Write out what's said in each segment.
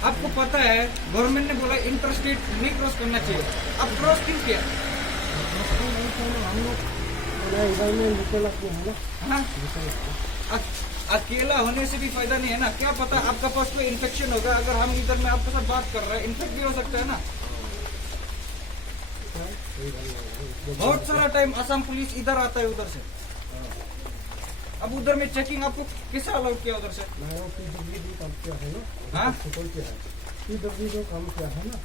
आपको पता है गवर्नमेंट ने बोला इंटर स्टेट नहीं क्रॉस करना चाहिए, आप क्रॉस क्यों किया? हम लोग इधर में निकल लगते हैं ना। हाँ? अकेला होने से भी फायदा नहीं है ना, क्या पता आपका पास कोई इन्फेक्शन होगा, अगर हम इधर में आपके साथ बात कर रहे हैं इन्फेक्ट भी हो सकता है ना। बहुत सारा टाइम असम पुलिस इधर आता है उधर से, अब उधर में चेकिंग आपको किसने अलाउ किया उधर से? काम किया है ना। हाँ? PWD काम किया है ना।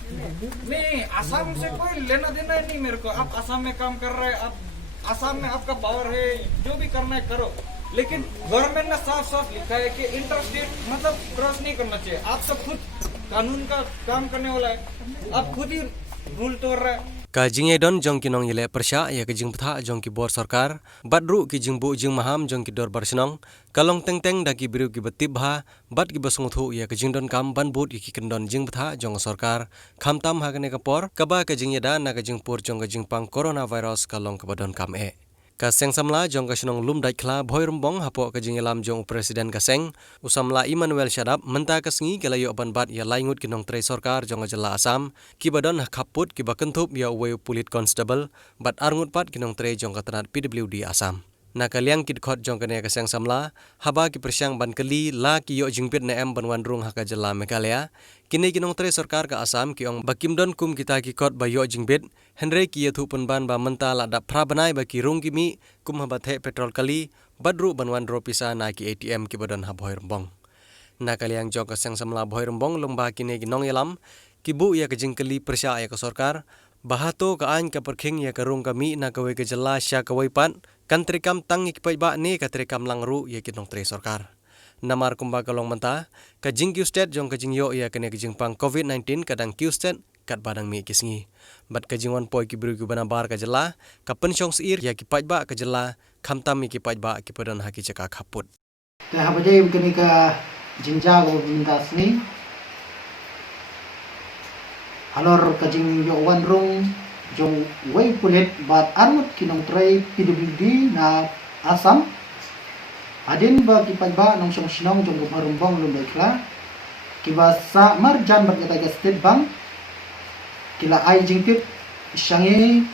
नहीं, असम से कोई लेना देना है नहीं मेरे को। आप असम में काम कर रहे हैं, आप असम में आपका पावर है, जो भी करना है करो, लेकिन गवर्नमेंट ने साफ साफ लिखा है कि इंटर स्टेट मतलब क्रॉस नहीं करना चाहिए। आप सब खुद कानून का काम करने वाला है, आप खुद ही रूल तोड़ रहे हैं। Ka jingedon jong ki nong yele persya ya ke jing ptha jong ki bor sarkar badru ki jing bu jing maham jong ki dor barsenong kalong teng teng da ki biru ki batib bha bat ki basung thu ya ke jing don kam ban but ki kendon jing ptha jong sarkar kham tam ha ne ka por ka ba ke jing yada na ke jing por jong ke jing pang coronavirus kalong ka badon kam e ka seng samla jong ka snong lum dai khla bhoi rumbong hapo ka jing lam jong presiden ka seng usamla Emmanuel Shadap menta ka sngi ke layo ban bat ya laingut ki nong tre sarkar jong jala asam ki badon khaput ki bakenthup ya we pulit constable bat arngut pat ki nong tre jong ka tanat PWD asam na kaliang kit khot jong ka ne ka seng samla haba ki persyang ban kali la ki yo jingpit na em ban wan rung ha ka jala Meghalaya kini ki nong tre sarkar ka asam ki ong bakim don kum kita ki kot ba yo jingbit Henry ki yathu penban ba menta la da prabanai ba ki rung kimi kum ha bathe petrol kali badru banwan ro pisa na ki ATM ki badan ha bhoi rumbong na kaliang jong ka seng samla bhoi rumbong lomba kini ki nong yalam ki bu ya ka jingkali persya ya ka sarkar bahato ka an ka perkhing ya ka rung kami na ka we ka jala sya ka wai pat kantrikam tang ki pai ba ni ka trikam langru ya ki nong tre sarkar namar kumba kalong menta ka jing Q state jong ka jing yo ya ka ne ka jing pang COVID-19 kadang Q state kat badang mi kisngi bat ka jingwan poi ki bru ki bana bar ka jala ka pensyong seir ya ki pai ba ka jala khamtam mi ki pai ba ki padan ha ki chaka khaput Kaya habade kini ka jinja ko bindas ni. Halor ka jing yo wan rung jong way pulit bat armut kinong tray PWD na asam. Adin ba kipagba nong siyong sinong jong gumarumbong lumbay kla. Kiba sa marjan bat kata state bank. Kila ay jingpip isyangi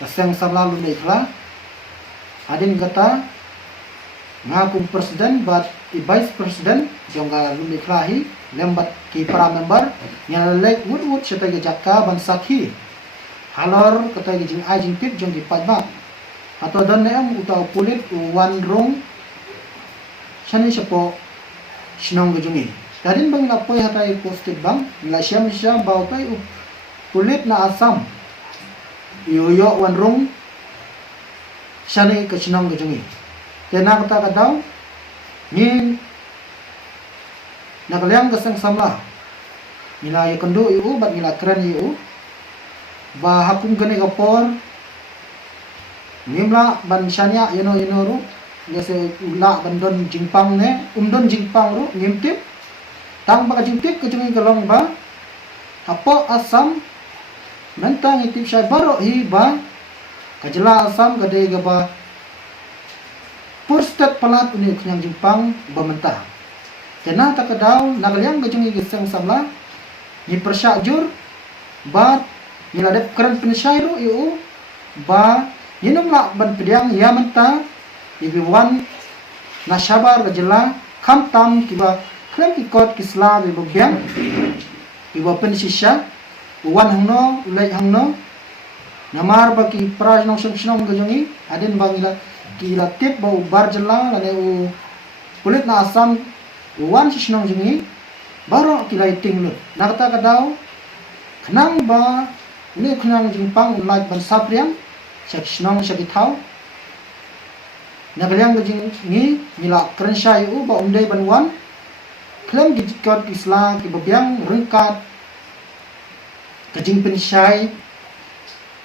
kaseng sabla lumbay kla. Adin kata ngakung presiden bat i vice president jong ga lumbay kla hi lembat ki para member nyalek wud seta ga jakka ban sakhi halor kata jing ai jing pip jong di padba atau dan em utau pulit wan rong shani sepo sinong ga jungi dadin bang na poi hatai posted bang la syam syam bau tai pulit na asam yo wan rong shani ka sinong ga jungi tena kata kadau ni nakaliang kasang samla nila yakundu yu bat nila kran yu ba hakum gani kapor nimla ban shanya yeno ru yase ula bandon jingpang ne umdon jingpang ru ngimtip tang ba jingtip kejungi kalong ba apo asam mentang itip syai baro hi ba kajela asam gade gaba purstat palat uni kenyang jingpang ba mentah Tena tak kadau nakaliang gajungi gisang samla ni persya jur ba ni ladep keren pensyairu yu ba yinum la ban pediang ya menta ibi wan nashabar gajela khamtam kiba klem ki kot kisla bi bobyang iba pensisya wan hangno ulai hangno namar ba ki praj nong shnong gajungi adin bangila ki latip ba ubar jela lane u kulit na asam wan si sinong jungi baro kilai ting lu nakata kadau khnang ba ni khnang jingpang unlai ban sapriam sak sinong sakithau nakaliang jing ni nila krensha yu ba umdai ban wan klem gijikot isla ki babyang rengkat kajing pensyai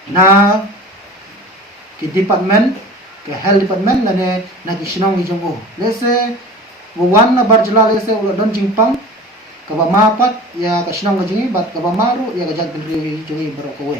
na ki department ke health department lane na ki sinong ijungo lese wan na barjala lese ulo don jingpang kaba mapat ya ka sinong jingi bat kaba maru ya ka jag jungi baro kowe